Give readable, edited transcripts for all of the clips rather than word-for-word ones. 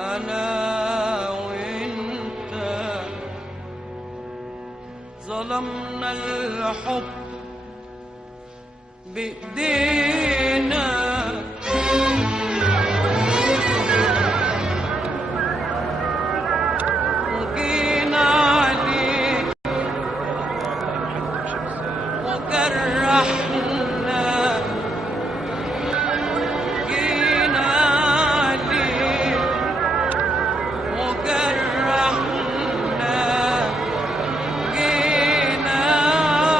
أنا وإنت ظلمنا الحب بإيدينا وجينا عليك وجرحنا جينا عليك وجرحنا جينا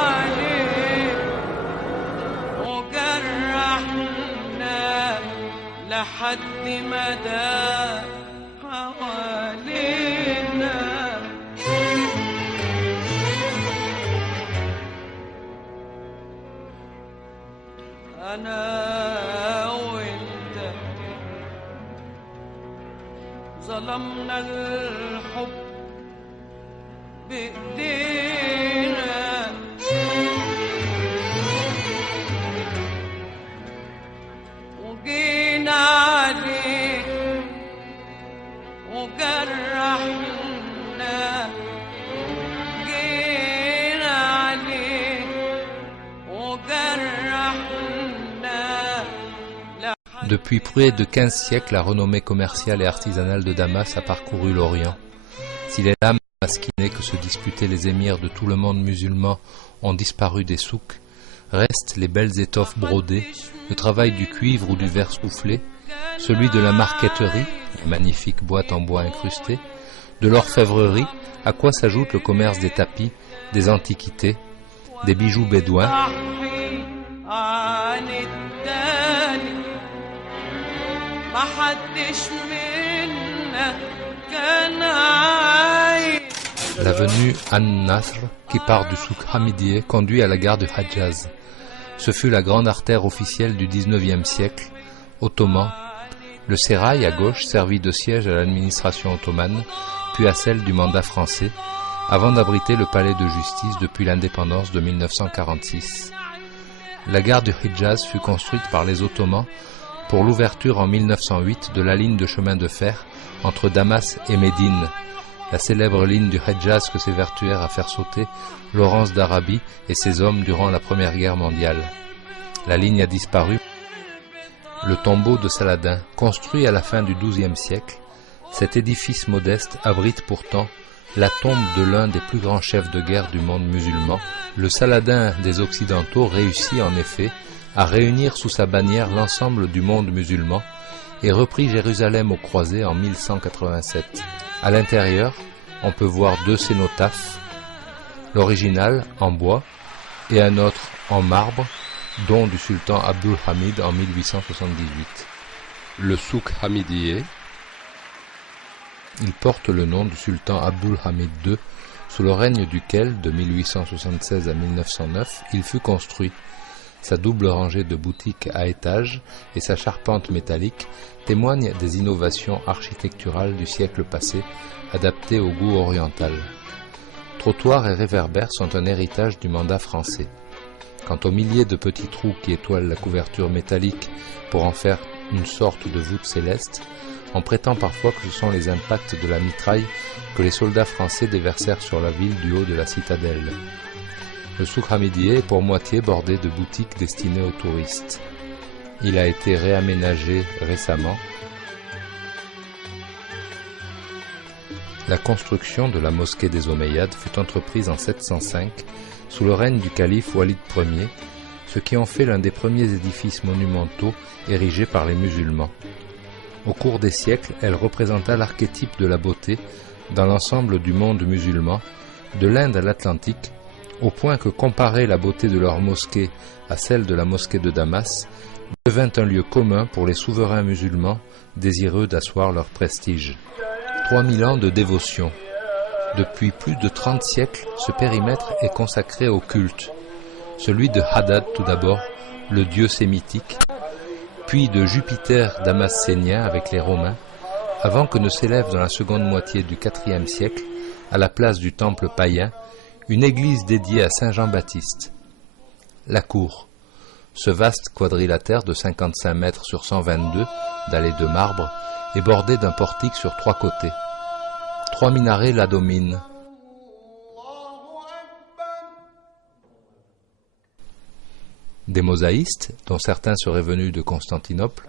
عليك وجرحنا لحد ما دار حوالينا أنا وإنت ظلمنا الحب بإيدينا وجينا عليك وجرحنا جينا عليك وجرحنا. Depuis près de 15 siècles, la renommée commerciale et artisanale de Damas a parcouru l'Orient. Si les lames masquinées que se disputaient les émirs de tout le monde musulman ont disparu des souks, restent les belles étoffes brodées, le travail du cuivre ou du verre soufflé, celui de la marqueterie, les magnifiques boîtes en bois incrustées, de l'orfèvrerie, à quoi s'ajoute le commerce des tapis, des antiquités, des bijoux bédouins. L'avenue An-Nasr, qui part du souk Hamidieh, conduit à la gare de Hadjaz. Ce fut la grande artère officielle du XIXe siècle, ottoman. Le sérail à gauche servit de siège à l'administration ottomane, puis à celle du mandat français, avant d'abriter le palais de justice depuis l'indépendance de 1946. La gare de Hidjaz fut construite par les Ottomans pour l'ouverture en 1908 de la ligne de chemin de fer entre Damas et Médine, la célèbre ligne du Hidjaz que s'évertuèrent à faire sauter Laurence d'Arabie et ses hommes durant la Première Guerre mondiale. La ligne a disparu. Le tombeau de Saladin, construit à la fin du XIIe siècle, cet édifice modeste abrite pourtant la tombe de l'un des plus grands chefs de guerre du monde musulman. Le Saladin des Occidentaux réussit en effet à réunir sous sa bannière l'ensemble du monde musulman et reprit Jérusalem aux croisés en 1187. À l'intérieur, on peut voir deux cénotaphes, l'original en bois et un autre en marbre, don du sultan Abdul Hamid en 1878. Le souk Hamidieh, il porte le nom du sultan Abdul Hamid II, sous le règne duquel, de 1876 à 1909, il fut construit. Sa double rangée de boutiques à étages et sa charpente métallique témoignent des innovations architecturales du siècle passé, adaptées au goût oriental. Trottoirs et réverbères sont un héritage du mandat français. Quant aux milliers de petits trous qui étoilent la couverture métallique pour en faire une sorte de voûte céleste, on prétend parfois que ce sont les impacts de la mitraille que les soldats français déversèrent sur la ville du haut de la citadelle. Le souk Hamidieh est pour moitié bordé de boutiques destinées aux touristes. Il a été réaménagé récemment. La construction de la mosquée des Omeyyades fut entreprise en 705 sous le règne du calife Walid Ier, ce qui en fait l'un des premiers édifices monumentaux érigés par les musulmans. Au cours des siècles, elle représenta l'archétype de la beauté dans l'ensemble du monde musulman, de l'Inde à l'Atlantique, au point que comparer la beauté de leur mosquée à celle de la mosquée de Damas devint un lieu commun pour les souverains musulmans désireux d'asseoir leur prestige. 3000 ans de dévotion. Depuis plus de 30 siècles, ce périmètre est consacré au culte. Celui de Hadad tout d'abord, le dieu sémitique, puis de Jupiter damascénien avec les Romains, avant que ne s'élève dans la seconde moitié du IVe siècle, à la place du temple païen, une église dédiée à Saint Jean-Baptiste. La cour, ce vaste quadrilatère de 55 mètres sur 122, dallé de marbre, et bordé d'un portique sur 3 côtés. 3 minarets la dominent. Des mosaïstes, dont certains seraient venus de Constantinople,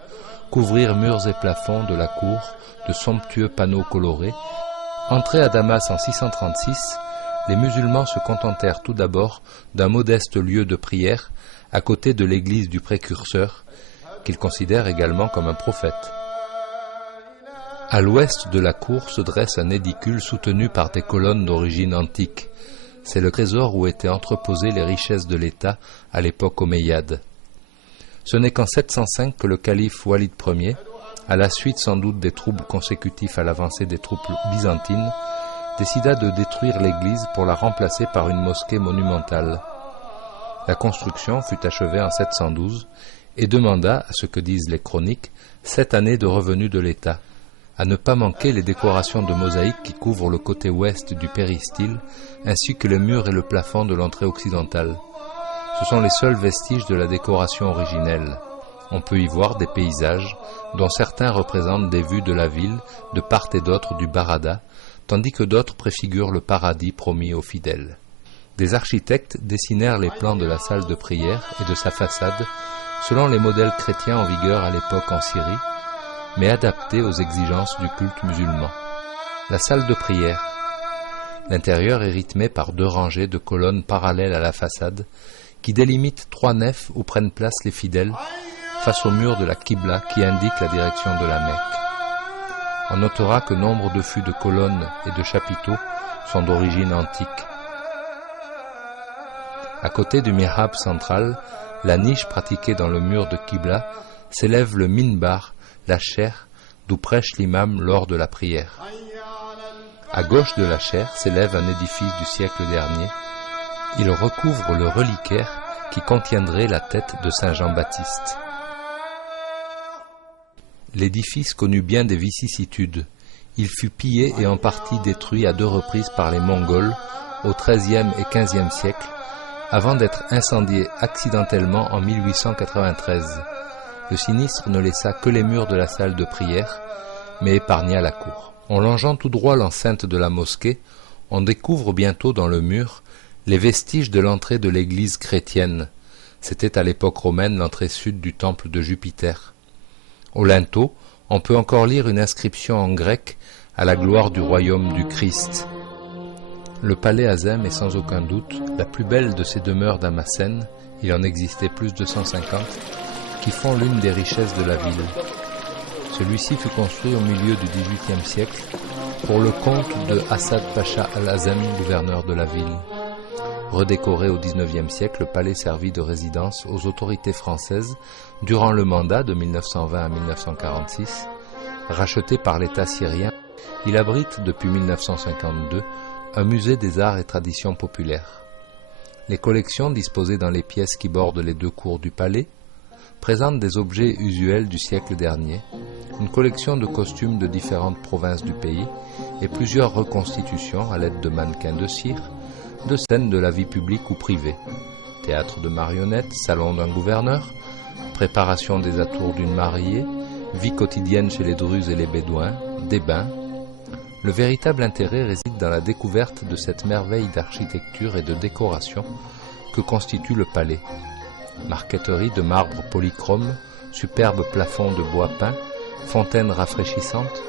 couvrirent murs et plafonds de la cour de somptueux panneaux colorés. Entrés à Damas en 636, les musulmans se contentèrent tout d'abord d'un modeste lieu de prière à côté de l'église du précurseur, qu'ils considèrent également comme un prophète. À l'ouest de la cour se dresse un édicule soutenu par des colonnes d'origine antique. C'est le trésor où étaient entreposées les richesses de l'État à l'époque omeyyade. Ce n'est qu'en 705 que le calife Walid Ier, à la suite sans doute des troubles consécutifs à l'avancée des troupes byzantines, décida de détruire l'église pour la remplacer par une mosquée monumentale. La construction fut achevée en 712 et demanda, à ce que disent les chroniques, 7 années de revenus de l'État, à ne pas manquer les décorations de mosaïques qui couvrent le côté ouest du péristyle, ainsi que les murs et le plafond de l'entrée occidentale. Ce sont les seuls vestiges de la décoration originelle. On peut y voir des paysages, dont certains représentent des vues de la ville de part et d'autre du Barada, tandis que d'autres préfigurent le paradis promis aux fidèles. Des architectes dessinèrent les plans de la salle de prière et de sa façade, selon les modèles chrétiens en vigueur à l'époque en Syrie, mais adaptés aux exigences du culte musulman. La salle de prière. L'intérieur est rythmé par 2 rangées de colonnes parallèles à la façade, qui délimitent 3 nefs où prennent place les fidèles, face au mur de la Qibla qui indique la direction de la Mecque. On notera que nombre de fûts de colonnes et de chapiteaux sont d'origine antique. À côté du mihrab central, la niche pratiquée dans le mur de Qibla, s'élève le minbar, la chaire, d'où prêche l'imam lors de la prière. À gauche de la chaire s'élève un édifice du siècle dernier. Il recouvre le reliquaire qui contiendrait la tête de Saint Jean-Baptiste. L'édifice connut bien des vicissitudes. Il fut pillé et en partie détruit à 2 reprises par les Mongols au XIIIe et XVe siècle, avant d'être incendié accidentellement en 1893. Le sinistre ne laissa que les murs de la salle de prière, mais épargna la cour. En longeant tout droit l'enceinte de la mosquée, on découvre bientôt dans le mur les vestiges de l'entrée de l'église chrétienne. C'était à l'époque romaine l'entrée sud du temple de Jupiter. Au linteau, on peut encore lire une inscription en grec à la gloire du royaume du Christ. Le palais Azem est sans aucun doute la plus belle de ces demeures damascènes, il en existait plus de 150, qui font l'une des richesses de la ville. Celui-ci fut construit au milieu du XVIIIe siècle pour le compte de Assad Pacha al-Azem, gouverneur de la ville. Redécoré au XIXe siècle, le palais servit de résidence aux autorités françaises durant le mandat de 1920 à 1946. Racheté par l'État syrien, il abrite depuis 1952 un musée des arts et traditions populaires. Les collections disposées dans les pièces qui bordent les 2 cours du palais présentent des objets usuels du siècle dernier, une collection de costumes de différentes provinces du pays et plusieurs reconstitutions à l'aide de mannequins de cire, de scènes de la vie publique ou privée, théâtre de marionnettes, salon d'un gouverneur, préparation des atours d'une mariée, vie quotidienne chez les Druzes et les Bédouins, des bains. Le véritable intérêt réside dans la découverte de cette merveille d'architecture et de décoration que constitue le palais. Marqueterie de marbre polychrome, superbe plafond de bois peint, fontaines rafraîchissantes,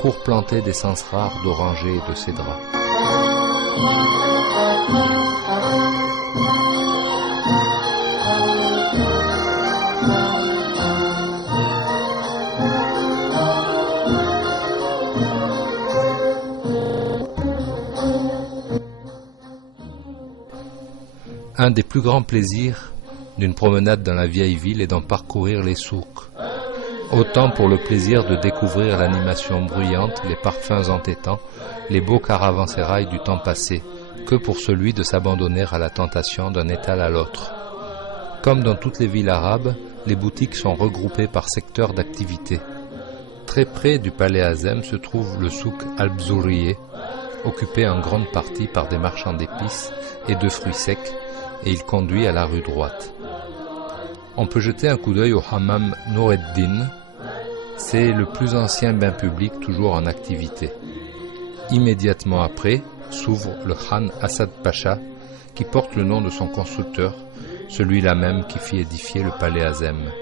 cours plantées d'essences rares d'oranger et de cédrat. Un des plus grands plaisirs d'une promenade dans la vieille ville est d'en parcourir les souks. Autant pour le plaisir de découvrir l'animation bruyante, les parfums entêtants, les beaux caravansérails du temps passé, que pour celui de s'abandonner à la tentation d'un étal à l'autre. Comme dans toutes les villes arabes, les boutiques sont regroupées par secteurs d'activité. Très près du palais Azem se trouve le souk al-Bzouriye, occupé en grande partie par des marchands d'épices et de fruits secs, et il conduit à la rue droite. On peut jeter un coup d'œil au hammam Noureddin, C'est le plus ancien bain public toujours en activité. Immédiatement après s'ouvre le Khan Assad Pacha, qui porte le nom de son constructeur, celui-là même qui fit édifier le palais Azem.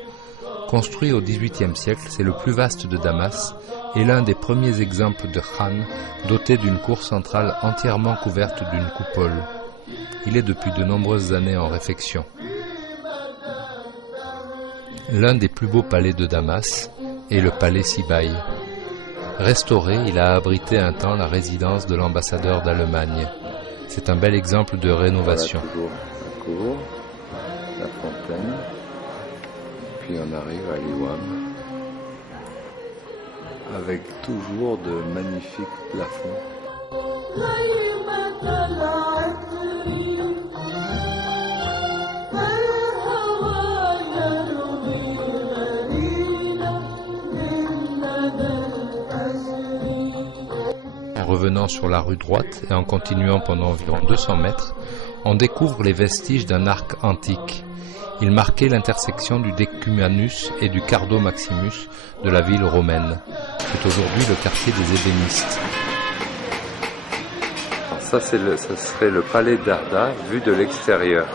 Construit au XVIIIe siècle, c'est le plus vaste de Damas et l'un des premiers exemples de Khan doté d'une cour centrale entièrement couverte d'une coupole. Il est depuis de nombreuses années en réfection. L'un des plus beaux palais de Damas est le palais Sibaï. Restauré, il a abrité un temps la résidence de l'ambassadeur d'Allemagne. C'est un bel exemple de rénovation. Voilà toujours la cour, la fontaine, puis on arrive à l'Iwam, avec toujours de magnifiques plafonds. En revenant sur la rue droite et en continuant pendant environ 200 mètres, on découvre les vestiges d'un arc antique. Il marquait l'intersection du Decumanus et du Cardo Maximus de la ville romaine. C'est aujourd'hui le quartier des ébénistes. Alors ça serait le palais d'Arda vu de l'extérieur.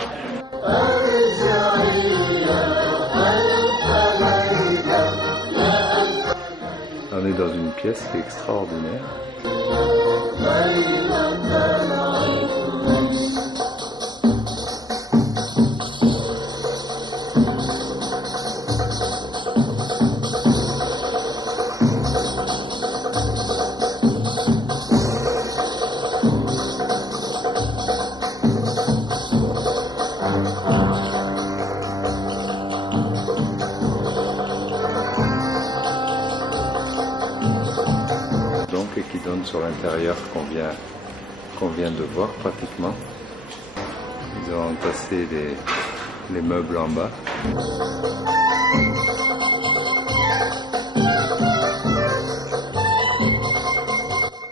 On est dans une pièce qui est extraordinaire. Et qui donne sur l'intérieur qu'on vient de voir pratiquement. Ils ont entassé les meubles en bas.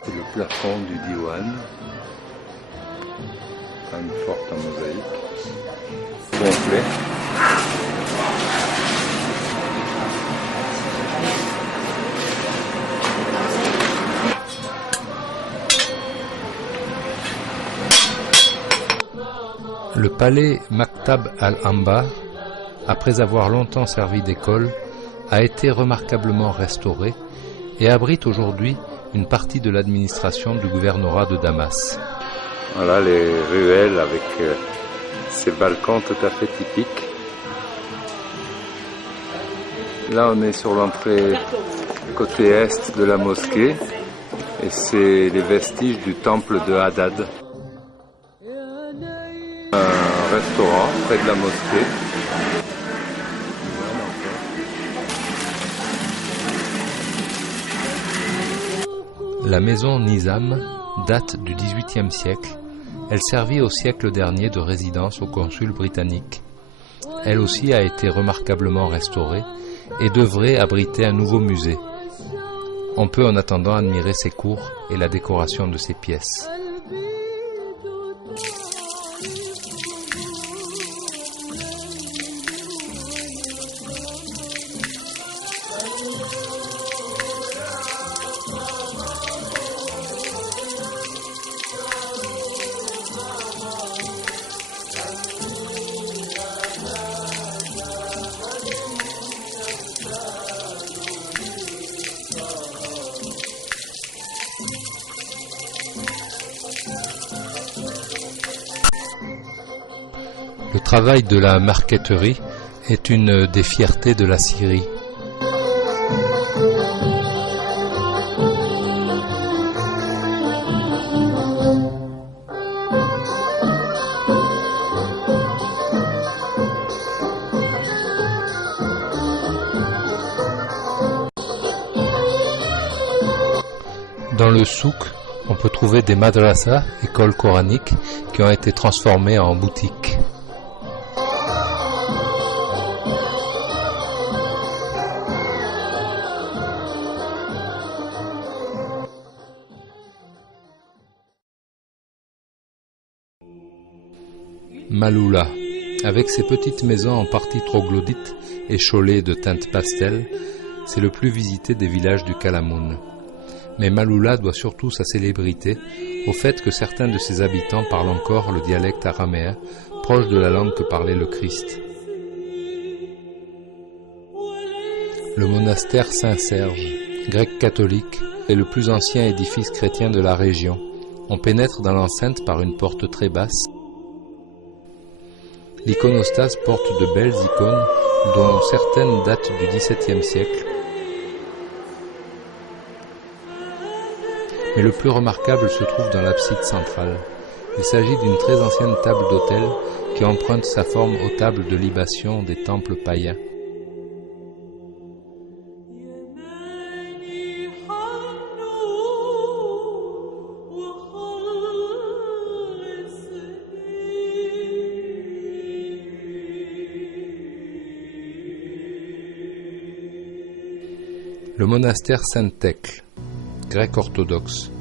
C'est le plafond du Diwan, une forte en mosaïque, complet. Le palais Maktab al-Anbar, après avoir longtemps servi d'école, a été remarquablement restauré et abrite aujourd'hui une partie de l'administration du gouvernorat de Damas. Voilà les ruelles avec ces balcons tout à fait typiques. Là on est sur l'entrée côté est de la mosquée et c'est les vestiges du temple de Hadad. Un restaurant près de la mosquée. La maison Nizam date du XVIIIe siècle. Elle servit au siècle dernier de résidence au consul britannique. Elle aussi a été remarquablement restaurée et devrait abriter un nouveau musée. On peut en attendant admirer ses cours et la décoration de ses pièces. Le travail de la marqueterie est une des fiertés de la Syrie. Dans le souk, on peut trouver des madrasas, écoles coraniques, qui ont été transformées en boutiques. Maloula, avec ses petites maisons en partie troglodytes échaulées de teintes pastel, C'est le plus visité des villages du Kalamoun. Mais Maloula doit surtout sa célébrité au fait que certains de ses habitants parlent encore le dialecte araméen, proche de la langue que parlait le Christ. Le monastère Saint-Serge, grec catholique, est le plus ancien édifice chrétien de la région. On pénètre dans l'enceinte par une porte très basse. L'iconostase porte de belles icônes, dont certaines datent du XVIIe siècle. Mais le plus remarquable se trouve dans l'abside centrale. Il s'agit d'une très ancienne table d'autel qui emprunte sa forme aux tables de libation des temples païens. Le monastère Saint-Thècle, grec orthodoxe.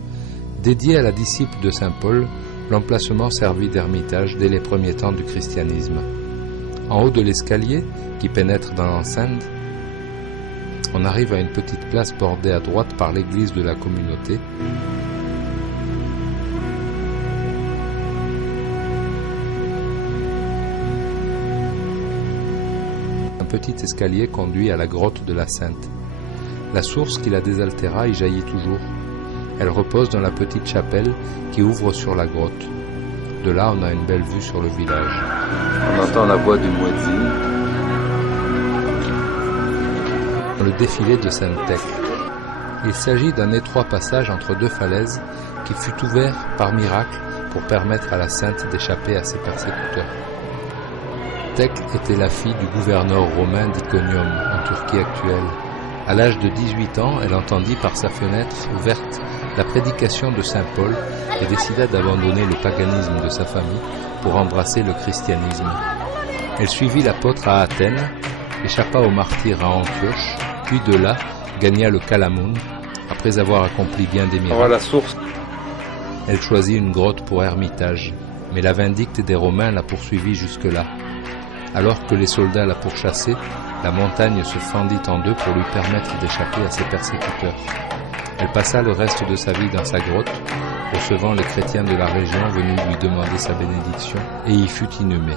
Dédié à la disciple de saint Paul, l'emplacement servit d'ermitage dès les premiers temps du christianisme. En haut de l'escalier, qui pénètre dans l'enceinte, on arrive à une petite place bordée à droite par l'église de la communauté. Un petit escalier conduit à la grotte de la Sainte. La source qui la désaltéra y jaillit toujours. Elle repose dans la petite chapelle qui ouvre sur la grotte. De là, on a une belle vue sur le village. On entend la voix du muezzin. Le défilé de Saint-Thècle. Il s'agit d'un étroit passage entre deux falaises qui fut ouvert par miracle pour permettre à la Sainte d'échapper à ses persécuteurs. Thècle était la fille du gouverneur romain d'Iconium, en Turquie actuelle. À l'âge de 18 ans, elle entendit par sa fenêtre ouverte la prédication de saint Paul et décida d'abandonner le paganisme de sa famille pour embrasser le christianisme. Elle suivit l'apôtre à Athènes, échappa au martyre à Antioche, puis de là gagna le Kalamoun, après avoir accompli bien des miracles. Voilà la source. Elle choisit une grotte pour ermitage, mais la vindicte des Romains la poursuivit jusque-là. Alors que les soldats la pourchassaient, la montagne se fendit en deux pour lui permettre d'échapper à ses persécuteurs. Elle passa le reste de sa vie dans sa grotte, recevant les chrétiens de la région venus lui demander sa bénédiction, et y fut inhumée.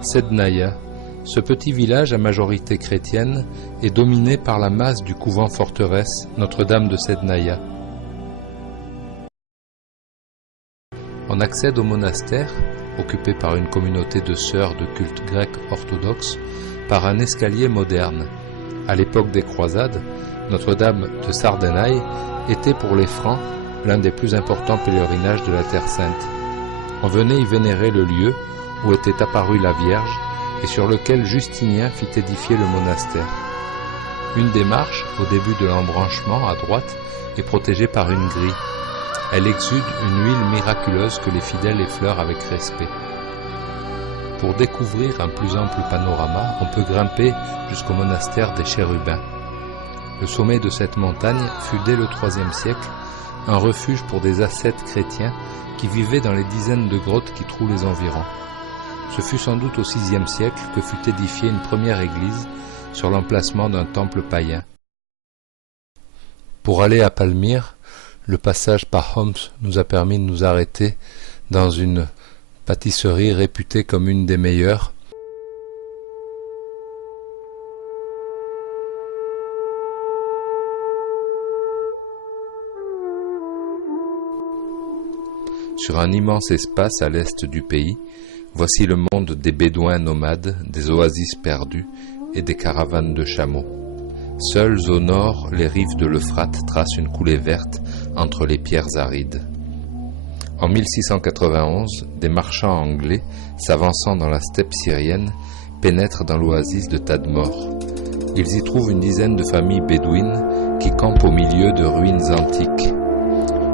Sednaïa, ce petit village à majorité chrétienne, est dominé par la masse du couvent forteresse Notre-Dame de Sednaïa. On accède au monastère, occupé par une communauté de sœurs de culte grec orthodoxe, par un escalier moderne. À l'époque des croisades, Notre-Dame de Sardenaï était pour les Francs l'un des plus importants pèlerinages de la Terre Sainte. On venait y vénérer le lieu où était apparue la Vierge et sur lequel Justinien fit édifier le monastère. Une des marches, au début de l'embranchement à droite, est protégée par une grille. Elle exude une huile miraculeuse que les fidèles effleurent avec respect. Pour découvrir un plus ample panorama, on peut grimper jusqu'au monastère des Chérubins. Le sommet de cette montagne fut dès le IIIe siècle un refuge pour des ascètes chrétiens qui vivaient dans les dizaines de grottes qui trouent les environs. Ce fut sans doute au VIe siècle que fut édifiée une première église sur l'emplacement d'un temple païen. Pour aller à Palmyre, le passage par Homs nous a permis de nous arrêter dans une pâtisserie réputée comme une des meilleures. Sur un immense espace à l'est du pays, voici le monde des bédouins nomades, des oasis perdues et des caravanes de chameaux. Seules au nord, les rives de l'Euphrate tracent une coulée verte entre les pierres arides. En 1691, des marchands anglais, s'avançant dans la steppe syrienne, pénètrent dans l'oasis de Tadmor. Ils y trouvent une dizaine de familles bédouines qui campent au milieu de ruines antiques.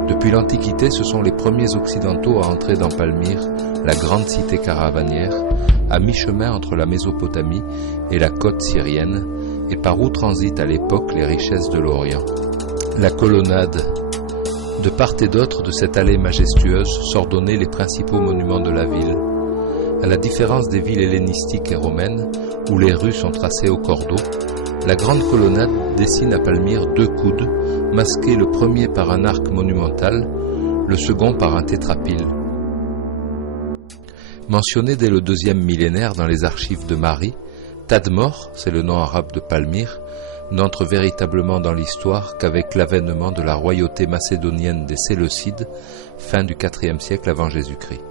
Depuis l'Antiquité, ce sont les premiers occidentaux à entrer dans Palmyre, la grande cité caravanière, à mi-chemin entre la Mésopotamie et la côte syrienne, et par où transitent à l'époque les richesses de l'Orient. La colonnade. De part et d'autre de cette allée majestueuse s'ordonnaient les principaux monuments de la ville. À la différence des villes hellénistiques et romaines, où les rues sont tracées au cordeau, la grande colonnade dessine à Palmyre 2 coudes, masqués le premier par un arc monumental, le second par un tétrapyle. Mentionné dès le 2e millénaire dans les archives de Mari, Tadmor, c'est le nom arabe de Palmyre, n'entre véritablement dans l'histoire qu'avec l'avènement de la royauté macédonienne des Séleucides, fin du IVe siècle avant Jésus-Christ.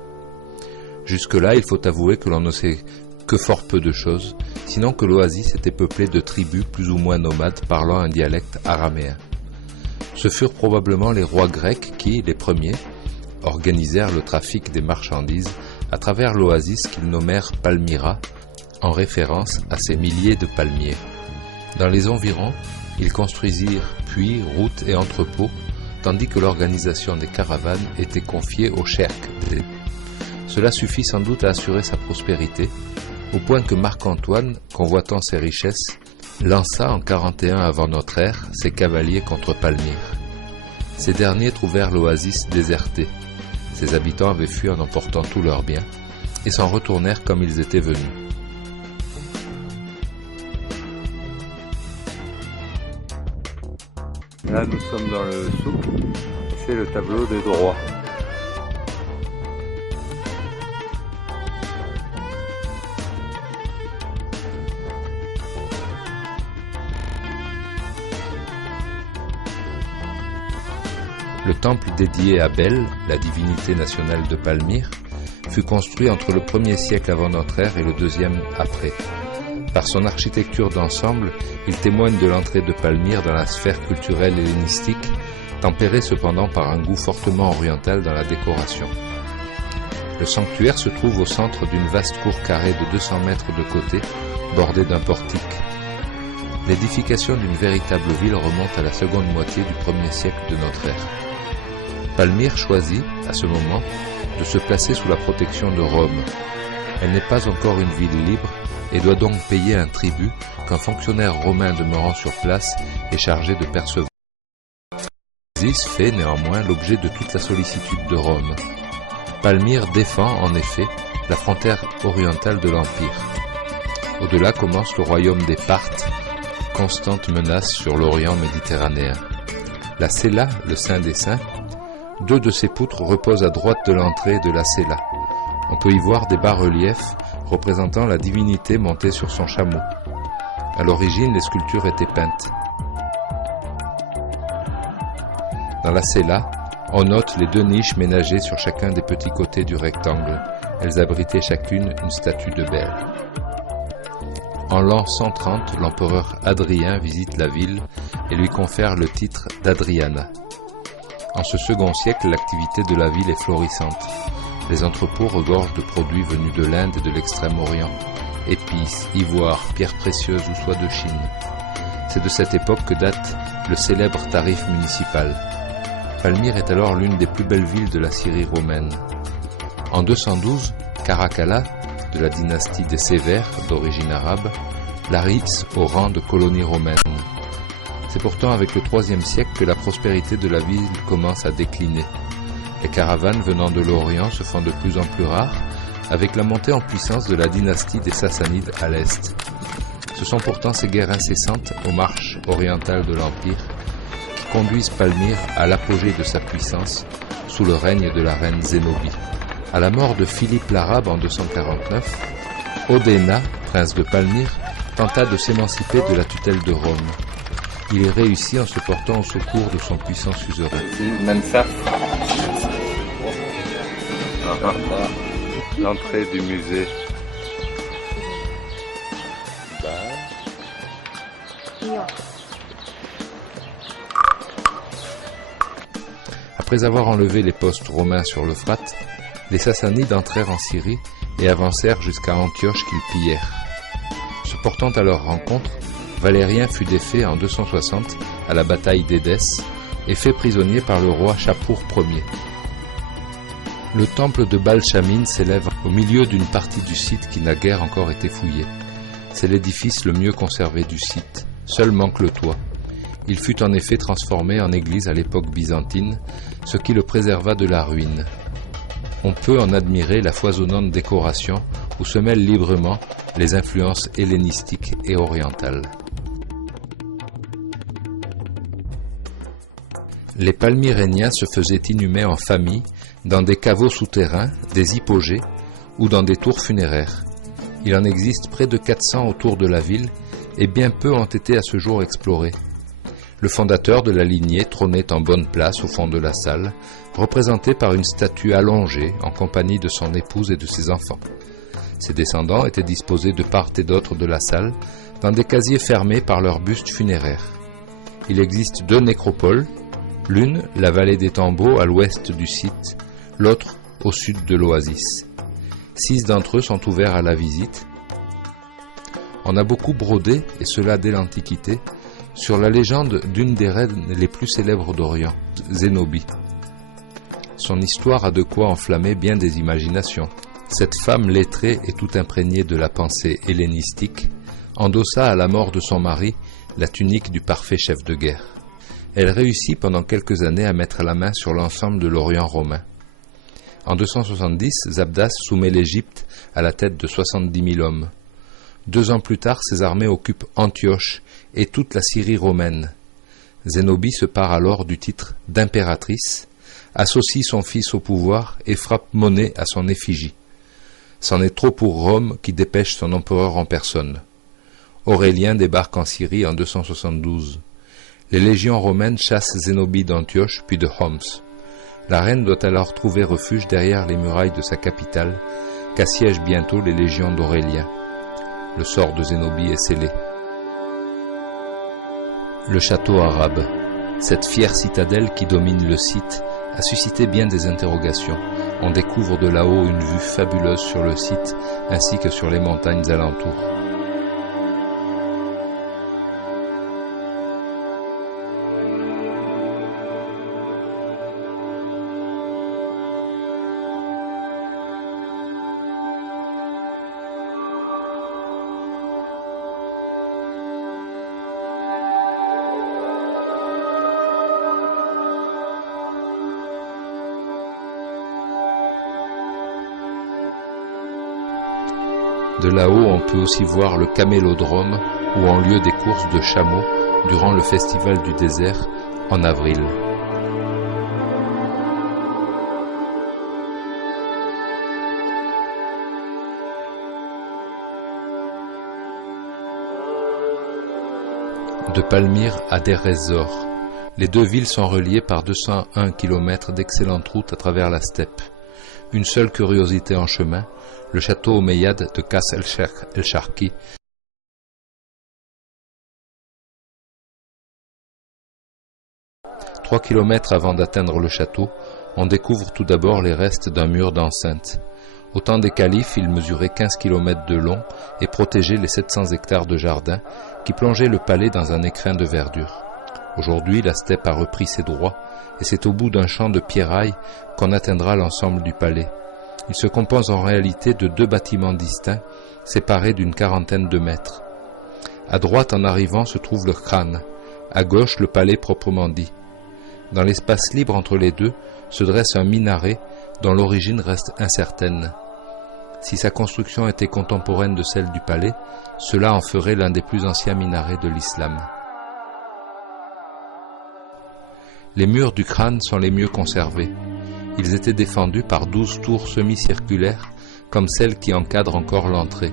Jusque-là, il faut avouer que l'on ne sait que fort peu de choses, sinon que l'oasis était peuplée de tribus plus ou moins nomades parlant un dialecte araméen. Ce furent probablement les rois grecs qui, les premiers, organisèrent le trafic des marchandises à travers l'oasis qu'ils nommèrent Palmyra, en référence à ces milliers de palmiers. Dans les environs, ils construisirent puits, routes et entrepôts, tandis que l'organisation des caravanes était confiée aux cherques. Cela suffit sans doute à assurer sa prospérité, au point que Marc-Antoine, convoitant ses richesses, lança en 41 avant notre ère ses cavaliers contre Palmyre. Ces derniers trouvèrent l'oasis désertée. Ses habitants avaient fui en emportant tous leurs biens et s'en retournèrent comme ils étaient venus. Là, nous sommes dans le souk, c'est le tableau des droits. Le temple dédié à Bel, la divinité nationale de Palmyre, fut construit entre le 1er siècle avant notre ère et le 2e après. Par son architecture d'ensemble, il témoigne de l'entrée de Palmyre dans la sphère culturelle hellénistique, tempérée cependant par un goût fortement oriental dans la décoration. Le sanctuaire se trouve au centre d'une vaste cour carrée de 200 mètres de côté, bordée d'un portique. L'édification d'une véritable ville remonte à la seconde moitié du 1er siècle de notre ère. Palmyre choisit, à ce moment, de se placer sous la protection de Rome. Elle n'est pas encore une ville libre et doit donc payer un tribut qu'un fonctionnaire romain demeurant sur place est chargé de percevoir. L'oasis fait néanmoins l'objet de toute la sollicitude de Rome. Palmyre défend, en effet, la frontière orientale de l'Empire. Au-delà commence le royaume des Parthes, constante menace sur l'Orient méditerranéen. La Cella, le Saint des Saints, 2 de ses poutres reposent à droite de l'entrée de la Cella. On peut y voir des bas-reliefs représentant la divinité montée sur son chameau. À l'origine, les sculptures étaient peintes. Dans la Cella, on note les 2 niches ménagées sur chacun des petits côtés du rectangle. Elles abritaient chacune une statue de Bel. En l'an 130, l'empereur Hadrien visite la ville et lui confère le titre d'Adriana. En ce second siècle, l'activité de la ville est florissante. Les entrepôts regorgent de produits venus de l'Inde et de l'Extrême-Orient, épices, ivoire, pierres précieuses ou soie de Chine. C'est de cette époque que date le célèbre tarif municipal. Palmyre est alors l'une des plus belles villes de la Syrie romaine. En 212, Caracalla, de la dynastie des Sévères, d'origine arabe, la hisse au rang de colonie romaine. C'est pourtant avec le IIIe siècle que la prospérité de la ville commence à décliner. Les caravanes venant de l'Orient se font de plus en plus rares, avec la montée en puissance de la dynastie des Sassanides à l'est. Ce sont pourtant ces guerres incessantes aux marches orientales de l'Empire qui conduisent Palmyre à l'apogée de sa puissance sous le règne de la reine Zénobie. À la mort de Philippe l'Arabe en 249, Odeina, prince de Palmyre, tenta de s'émanciper de la tutelle de Rome. Il y réussit en se portant au secours de son puissant suzerain. L'entrée du musée. Après avoir enlevé les postes romains sur l'Euphrate, les Sassanides entrèrent en Syrie et avancèrent jusqu'à Antioche qu'ils pillèrent. Se portant à leur rencontre, Valérien fut défait en 260 à la bataille d'Édesse et fait prisonnier par le roi Chapour Ier. Le temple de Baal-Shamin s'élève au milieu d'une partie du site qui n'a guère encore été fouillée. C'est l'édifice le mieux conservé du site, seul manque le toit. Il fut en effet transformé en église à l'époque byzantine, ce qui le préserva de la ruine. on peut en admirer la foisonnante décoration où se mêlent librement les influences hellénistiques et orientales. Les Palmyréniens se faisaient inhumer en famille dans des caveaux souterrains, des hypogées ou dans des tours funéraires. Il en existe près de 400 autour de la ville et bien peu ont été à ce jour explorés. Le fondateur de la lignée trônait en bonne place au fond de la salle, représenté par une statue allongée en compagnie de son épouse et de ses enfants. Ses descendants étaient disposés de part et d'autre de la salle, dans des casiers fermés par leurs bustes funéraires. Il existe 2 nécropoles, l'une, la vallée des Tombeaux, à l'ouest du site, l'autre, au sud de l'oasis. 6 d'entre eux sont ouverts à la visite. On a beaucoup brodé, et cela dès l'Antiquité, sur la légende d'une des reines les plus célèbres d'Orient, Zénobie. Son histoire a de quoi enflammer bien des imaginations. Cette femme lettrée et tout imprégnée de la pensée hellénistique endossa à la mort de son mari la tunique du parfait chef de guerre. Elle réussit pendant quelques années à mettre la main sur l'ensemble de l'Orient romain. En 270, Zabdas soumet l'Égypte à la tête de 70 000 hommes. 2 ans plus tard, ses armées occupent Antioche et toute la Syrie romaine. Zénobie se pare alors du titre d'impératrice, associe son fils au pouvoir et frappe monnaie à son effigie. C'en est trop pour Rome qui dépêche son empereur en personne. Aurélien débarque en Syrie en 272. Les légions romaines chassent Zénobie d'Antioche puis de Homs. La reine doit alors trouver refuge derrière les murailles de sa capitale, qu'assiègent bientôt les légions d'Aurélien. Le sort de Zénobie est scellé. Le château arabe, cette fière citadelle qui domine le site, a suscité bien des interrogations. On découvre de là-haut une vue fabuleuse sur le site ainsi que sur les montagnes alentours. De là-haut, on peut aussi voir le camélodrome où ont lieu des courses de chameaux durant le festival du désert en avril. De Palmyre à Deir ez-Zor, les 2 villes sont reliées par 201 km d'excellentes routes à travers la steppe. Une seule curiosité en chemin, le château omeyyade de Kas el-Sheikh el-Sharki. Trois kilomètres avant d'atteindre le château, on découvre tout d'abord les restes d'un mur d'enceinte. Au temps des califes, il mesurait 15 km de long et protégeait les 700 hectares de jardin qui plongeaient le palais dans un écrin de verdure. Aujourd'hui, la steppe a repris ses droits et c'est au bout d'un champ de pierrailles qu'on atteindra l'ensemble du palais. Il se compose en réalité de 2 bâtiments distincts, séparés d'une quarantaine de mètres. À droite, en arrivant, se trouve le Khan, à gauche, le palais proprement dit. Dans l'espace libre entre les deux, se dresse un minaret dont l'origine reste incertaine. Si sa construction était contemporaine de celle du palais, cela en ferait l'un des plus anciens minarets de l'islam. Les murs du Khan sont les mieux conservés. Ils étaient défendus par 12 tours semi-circulaires, comme celles qui encadrent encore l'entrée.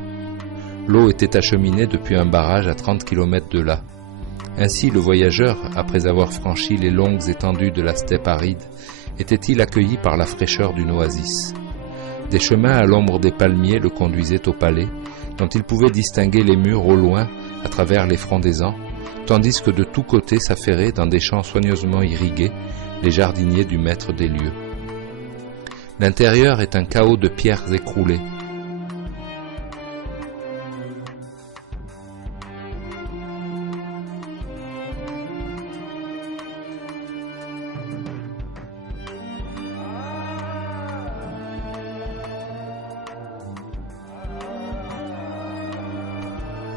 L'eau était acheminée depuis un barrage à 30 km de là. Ainsi, le voyageur, après avoir franchi les longues étendues de la steppe aride, était-il accueilli par la fraîcheur d'une oasis. Des chemins à l'ombre des palmiers le conduisaient au palais, dont il pouvait distinguer les murs au loin à travers les frondaisans, tandis que de tous côtés s'affairaient dans des champs soigneusement irrigués les jardiniers du maître des lieux. L'intérieur est un chaos de pierres écroulées.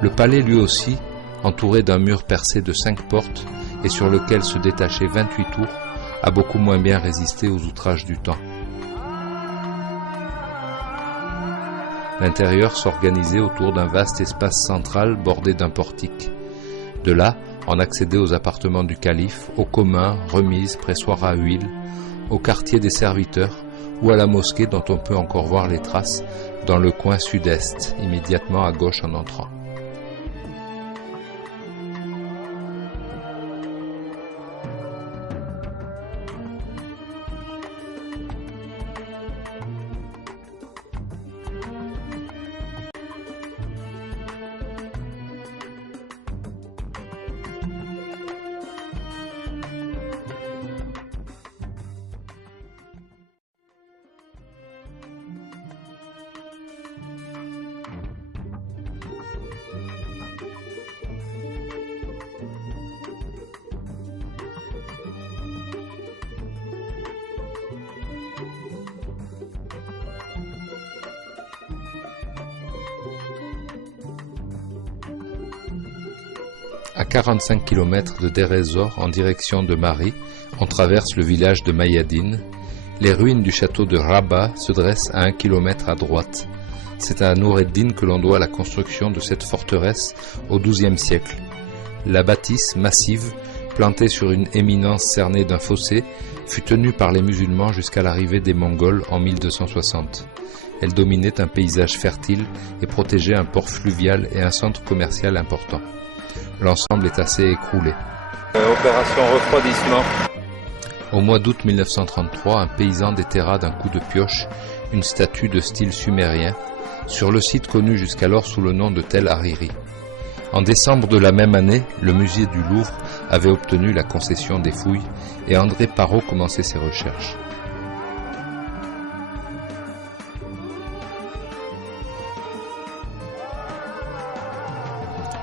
Le palais lui aussi, entouré d'un mur percé de 5 portes et sur lequel se détachaient 28 tours, a beaucoup moins bien résisté aux outrages du temps. L'intérieur s'organisait autour d'un vaste espace central bordé d'un portique. De là, on accédait aux appartements du calife, aux communs, remises, pressoirs à huile, au quartier des serviteurs ou à la mosquée dont on peut encore voir les traces dans le coin sud-est, immédiatement à gauche en entrant. À 45 km de Deir ez-Zor en direction de Mari, on traverse le village de Mayadine. Les ruines du château de Rabba se dressent à 1 km à droite. C'est à Noureddin que l'on doit la construction de cette forteresse au XIIe siècle. La bâtisse massive, plantée sur une éminence cernée d'un fossé, fut tenue par les musulmans jusqu'à l'arrivée des Mongols en 1260. Elle dominait un paysage fertile et protégeait un port fluvial et un centre commercial important. L'ensemble est assez écroulé. Opération refroidissement. Au mois d'août 1933, un paysan déterra d'un coup de pioche une statue de style sumérien sur le site connu jusqu'alors sous le nom de Tel Hariri. En décembre de la même année, le musée du Louvre avait obtenu la concession des fouilles et André Parrot commençait ses recherches.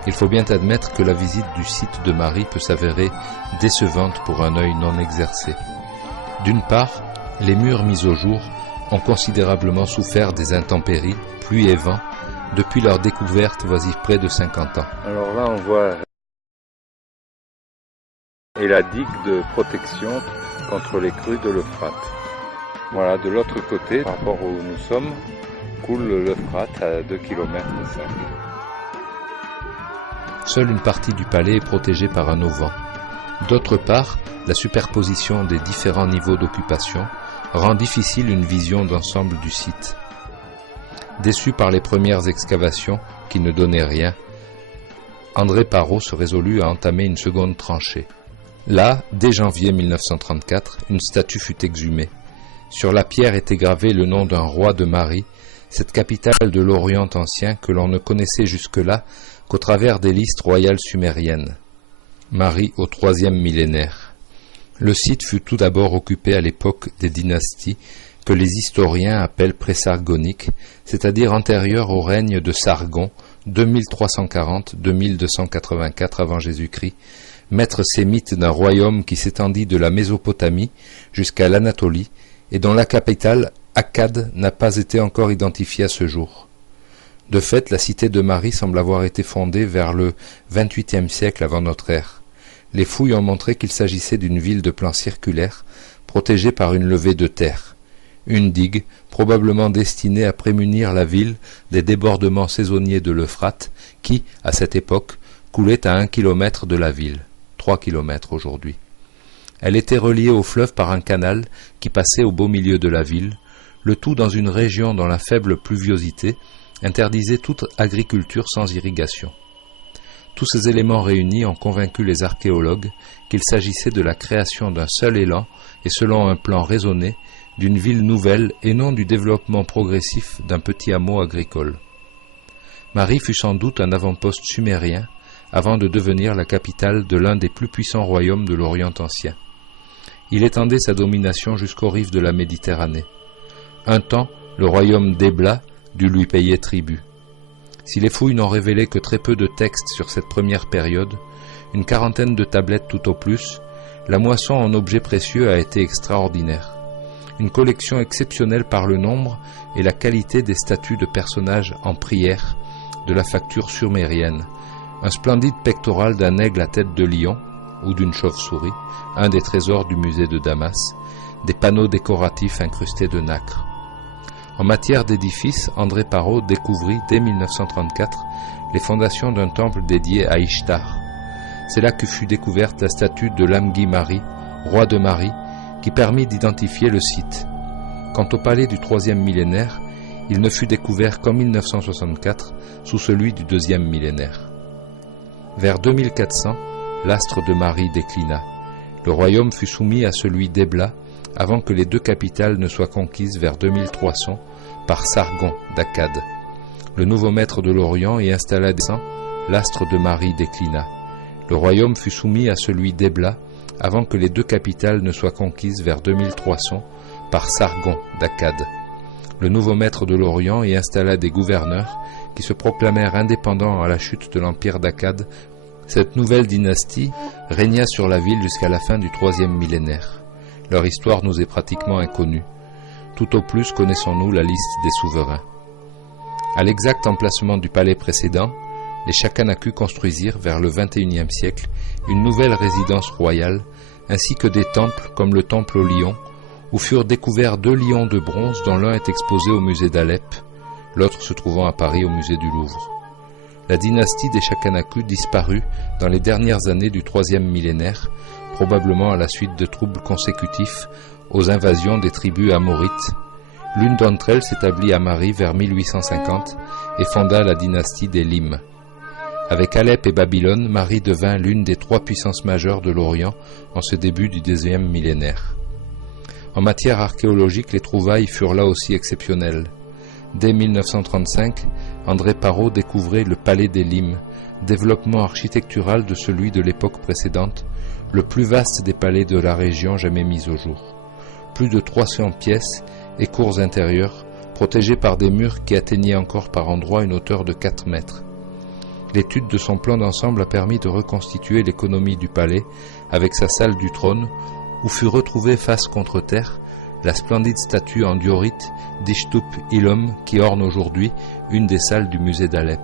Il faut bien admettre que la visite du site de Mari peut s'avérer décevante pour un œil non exercé. D'une part, les murs mis au jour ont considérablement souffert des intempéries, pluie et vent, depuis leur découverte voici près de 50 ans. Alors là, on voit et la digue de protection contre les crues de l'Euphrate. Voilà, de l'autre côté, par rapport où nous sommes, coule l'Euphrate à 2,5 km. Seule une partie du palais est protégée par un auvent. D'autre part, la superposition des différents niveaux d'occupation rend difficile une vision d'ensemble du site. Déçu par les premières excavations, qui ne donnaient rien, André Parrot se résolut à entamer une seconde tranchée. Là, dès janvier 1934, une statue fut exhumée. Sur la pierre était gravé le nom d'un roi de Mari, cette capitale de l'Orient ancien que l'on ne connaissait jusque-là qu'au travers des listes royales sumériennes. Mari au IIIe millénaire. Le site fut tout d'abord occupé à l'époque des dynasties que les historiens appellent présargoniques, c'est-à-dire antérieures au règne de Sargon, 2340-2284 avant Jésus-Christ, maître sémite d'un royaume qui s'étendit de la Mésopotamie jusqu'à l'Anatolie et dont la capitale, Akkad, n'a pas été encore identifiée à ce jour. De fait, la cité de Mari semble avoir été fondée vers le XXVIIIe siècle avant notre ère. Les fouilles ont montré qu'il s'agissait d'une ville de plan circulaire, protégée par une levée de terre. Une digue, probablement destinée à prémunir la ville des débordements saisonniers de l'Euphrate, qui, à cette époque, coulait à 1 km de la ville, 3 km aujourd'hui. Elle était reliée au fleuve par un canal qui passait au beau milieu de la ville, le tout dans une région dont la faible pluviosité interdisait toute agriculture sans irrigation. Tous ces éléments réunis ont convaincu les archéologues qu'il s'agissait de la création d'un seul élan et selon un plan raisonné d'une ville nouvelle et non du développement progressif d'un petit hameau agricole. Mari fut sans doute un avant-poste sumérien avant de devenir la capitale de l'un des plus puissants royaumes de l'Orient ancien. Il étendait sa domination jusqu'aux rives de la Méditerranée. Un temps, le royaume d'Ebla dut lui payer tribut. Si les fouilles n'ont révélé que très peu de textes sur cette première période, une quarantaine de tablettes tout au plus, la moisson en objets précieux a été extraordinaire. Une collection exceptionnelle par le nombre et la qualité des statues de personnages en prière de la facture sumérienne, un splendide pectoral d'un aigle à tête de lion ou d'une chauve-souris, un des trésors du musée de Damas, des panneaux décoratifs incrustés de nacre. En matière d'édifices, André Parrot découvrit dès 1934 les fondations d'un temple dédié à Ishtar. C'est là que fut découverte la statue de Lamghi Mari, roi de Mari, qui permit d'identifier le site. Quant au palais du 3e millénaire, il ne fut découvert qu'en 1964 sous celui du 2e millénaire. Vers 2400, l'astre de Mari déclina. Le royaume fut soumis à celui d'Ebla avant que les deux capitales ne soient conquises vers 2300 par Sargon d'Akkad. Le nouveau maître de l'Orient y installa des saints, l'astre de Mari déclina. Le royaume fut soumis à celui d'Ebla avant que les deux capitales ne soient conquises vers 2300 par Sargon d'Akkad. Le nouveau maître de l'Orient y installa des gouverneurs qui se proclamèrent indépendants à la chute de l'empire d'Akkad. Cette nouvelle dynastie régna sur la ville jusqu'à la fin du 3e millénaire. Leur histoire nous est pratiquement inconnue. Tout au plus connaissons-nous la liste des souverains. À l'exact emplacement du palais précédent, les Chakanakû construisirent vers le XXIe siècle une nouvelle résidence royale, ainsi que des temples comme le temple au lion, où furent découverts 2 lions de bronze dont l'un est exposé au musée d'Alep, l'autre se trouvant à Paris au musée du Louvre. La dynastie des Chakanakû disparut dans les dernières années du 3e millénaire, probablement à la suite de troubles consécutifs aux invasions des tribus amorites. L'une d'entre elles s'établit à Mari vers 1850 et fonda la dynastie des Lim. Avec Alep et Babylone, Mari devint l'une des 3 puissances majeures de l'Orient en ce début du 2e millénaire. En matière archéologique, les trouvailles furent là aussi exceptionnelles. Dès 1935, André Parrot découvrait le palais des Lim, développement architectural de celui de l'époque précédente, le plus vaste des palais de la région jamais mis au jour. Plus de 300 pièces et cours intérieures, protégées par des murs qui atteignaient encore par endroits une hauteur de 4 mètres. L'étude de son plan d'ensemble a permis de reconstituer l'économie du palais avec sa salle du trône, où fut retrouvée face contre terre la splendide statue en diorite d'Ishtup Ilom qui orne aujourd'hui une des salles du musée d'Alep.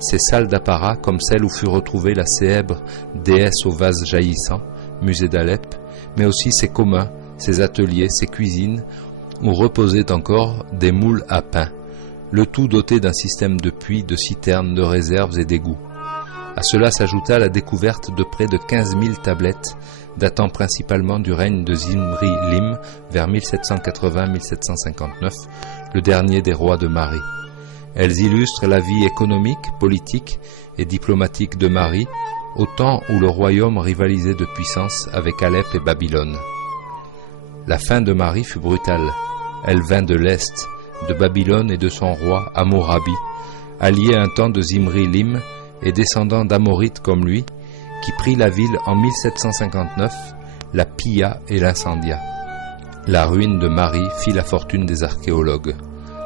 Ces salles d'apparat, comme celle où fut retrouvée la célèbre déesse au vase jaillissant, musée d'Alep, mais aussi ses communs, ses ateliers, ses cuisines, où reposaient encore des moules à pain, le tout doté d'un système de puits, de citernes, de réserves et d'égouts. À cela s'ajouta la découverte de près de 15 000 tablettes, datant principalement du règne de Zimri Lim vers 1780-1759, le dernier des rois de Mari. Elles illustrent la vie économique, politique et diplomatique de Mari, au temps où le royaume rivalisait de puissance avec Alep et Babylone. La fin de Mari fut brutale. Elle vint de l'Est, de Babylone et de son roi Hammurabi, allié un temps de Zimri Lim et descendant d'Amorites comme lui, qui prit la ville en 1759, la pilla et l'incendia. La ruine de Mari fit la fortune des archéologues.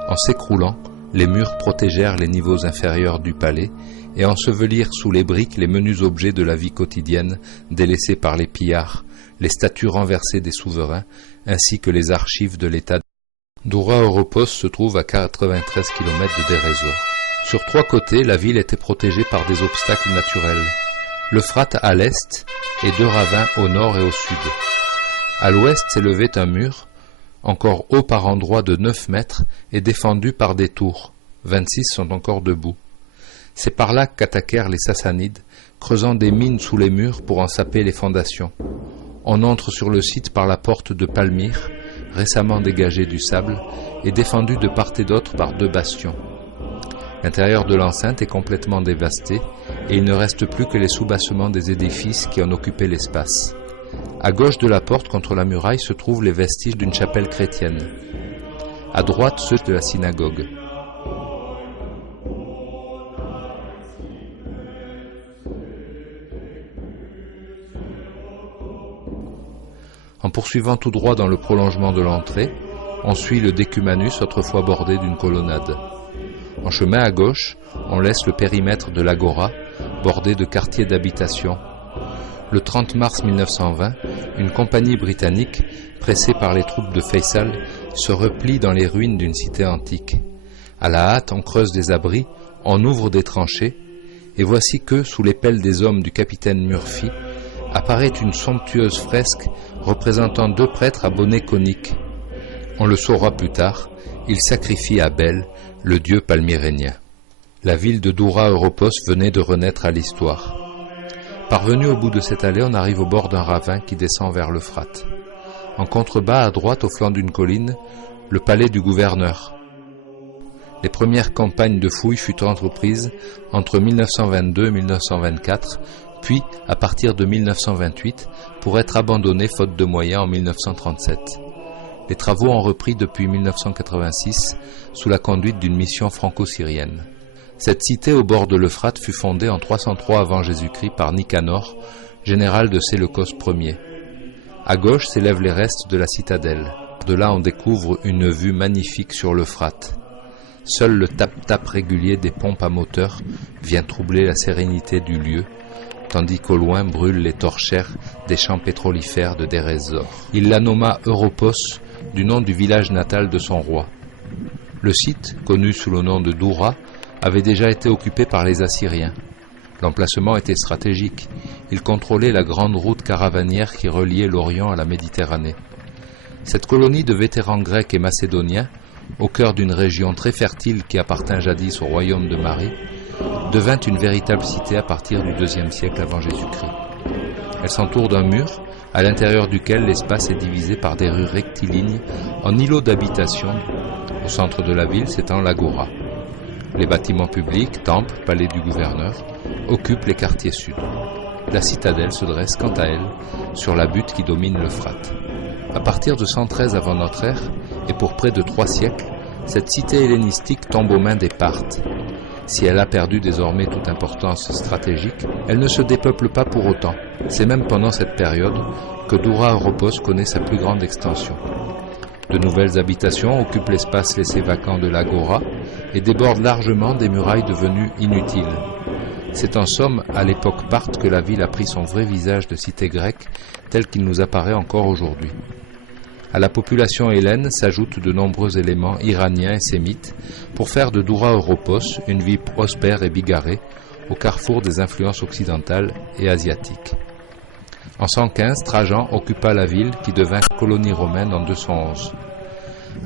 En s'écroulant, les murs protégèrent les niveaux inférieurs du palais et ensevelirent sous les briques les menus objets de la vie quotidienne délaissés par les pillards, les statues renversées des souverains, ainsi que les archives de l'État. Doura Europos se trouve à 93 km de Deir ez-Zor. Sur 3 côtés, la ville était protégée par des obstacles naturels. L'Euphrate à l'est et 2 ravins au nord et au sud. À l'ouest s'élevait un mur, encore haut par endroits de 9 mètres et défendu par des tours. 26 sont encore debout. C'est par là qu'attaquèrent les Sassanides, creusant des mines sous les murs pour en saper les fondations. On entre sur le site par la porte de Palmyre, récemment dégagée du sable et défendue de part et d'autre par 2 bastions. L'intérieur de l'enceinte est complètement dévasté et il ne reste plus que les soubassements des édifices qui en occupaient l'espace. À gauche de la porte, contre la muraille, se trouvent les vestiges d'une chapelle chrétienne. À droite, ceux de la synagogue. En poursuivant tout droit dans le prolongement de l'entrée, on suit le décumanus autrefois bordé d'une colonnade. En chemin à gauche, on laisse le périmètre de l'agora, bordé de quartiers d'habitation. Le 30 mars 1920, une compagnie britannique, pressée par les troupes de Faysal, se replie dans les ruines d'une cité antique. À la hâte, on creuse des abris, on ouvre des tranchées, et voici que, sous les pelles des hommes du capitaine Murphy, apparaît une somptueuse fresque représentant 2 prêtres à bonnet conique. On le saura plus tard, il sacrifie à Bel, le dieu palmyrénien. La ville de Doura Europos venait de renaître à l'histoire. Parvenu au bout de cette allée, on arrive au bord d'un ravin qui descend vers l'Euphrate. En contrebas, à droite, au flanc d'une colline, le palais du gouverneur. Les premières campagnes de fouilles furent entreprises entre 1922 et 1924, puis à partir de 1928, pour être abandonnées faute de moyens en 1937. Les travaux ont repris depuis 1986 sous la conduite d'une mission franco-syrienne. Cette cité au bord de l'Euphrate fut fondée en 303 avant Jésus-Christ par Nicanor, général de Séleucos Ier. À gauche s'élèvent les restes de la citadelle. De là on découvre une vue magnifique sur l'Euphrate. Seul le tap-tap régulier des pompes à moteur vient troubler la sérénité du lieu, tandis qu'au loin brûlent les torchères des champs pétrolifères de Deir ez-Zor. Il la nomma Europos, du nom du village natal de son roi. Le site, connu sous le nom de Doura, avait déjà été occupé par les Assyriens. L'emplacement était stratégique. Il contrôlait la grande route caravanière qui reliait l'Orient à la Méditerranée. Cette colonie de vétérans grecs et macédoniens, au cœur d'une région très fertile qui appartint jadis au royaume de Marie, devint une véritable cité à partir du IIe siècle avant Jésus-Christ. Elle s'entoure d'un mur, à l'intérieur duquel l'espace est divisé par des rues rectilignes en îlots d'habitation. Au centre de la ville s'étend l'agora. Les bâtiments publics, temples, palais du gouverneur, occupent les quartiers sud. La citadelle se dresse quant à elle sur la butte qui domine l'Euphrate. À partir de 113 avant notre ère, et pour près de 3 siècles, cette cité hellénistique tombe aux mains des Parthes. Si elle a perdu désormais toute importance stratégique, elle ne se dépeuple pas pour autant. C'est même pendant cette période que Doura Europos connaît sa plus grande extension. De nouvelles habitations occupent l'espace laissé vacant de l'agora et débordent largement des murailles devenues inutiles. C'est en somme à l'époque parthe que la ville a pris son vrai visage de cité grecque tel qu'il nous apparaît encore aujourd'hui. À la population hellène s'ajoutent de nombreux éléments iraniens et sémites pour faire de Doura Europos une ville prospère et bigarrée au carrefour des influences occidentales et asiatiques. En 115, Trajan occupa la ville qui devint colonie romaine en 211.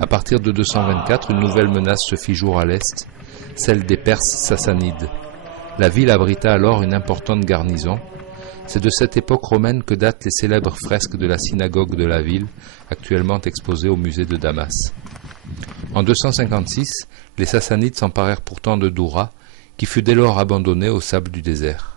À partir de 224, une nouvelle menace se fit jour à l'est, celle des Perses sassanides. La ville abrita alors une importante garnison. C'est de cette époque romaine que datent les célèbres fresques de la synagogue de la ville, actuellement exposées au musée de Damas. En 256, les Sassanides s'emparèrent pourtant de Doura, qui fut dès lors abandonnée au sable du désert.